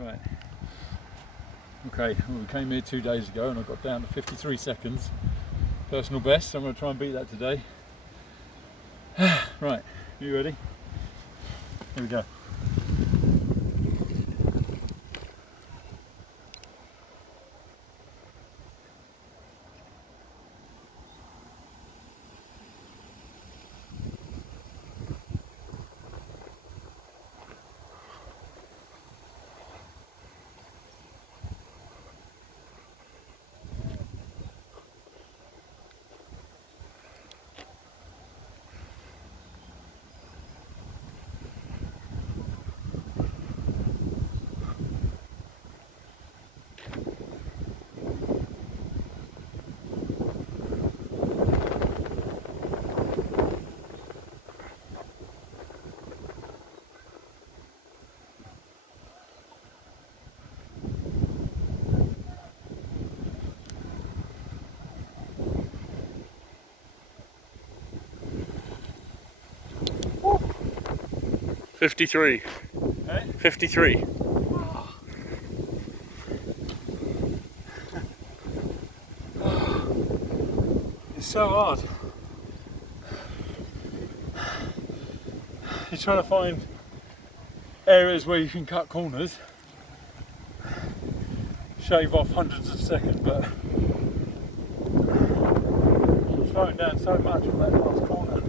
Right. Okay, well, we came here 2 days ago and I got down to 53 seconds. Personal best, so I'm going to try and beat that today. Right, you ready? Here we go. Woo. 53. Eh? 53. It's so hard. You're trying to find areas where you can cut corners, shave off hundreds of seconds, but I'm slowing down so much on that last corner.